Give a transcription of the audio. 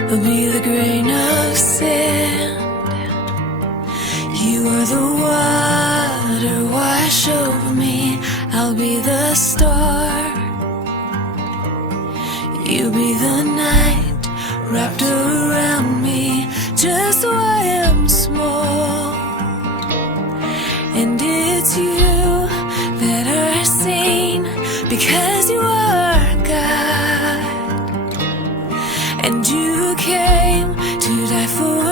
I'll be the grain of sand. You are the water, wash over me. I'll be the star. You be the night wrapped around me, just so I am small. And it's you that are seen, because you are God. And you came to die for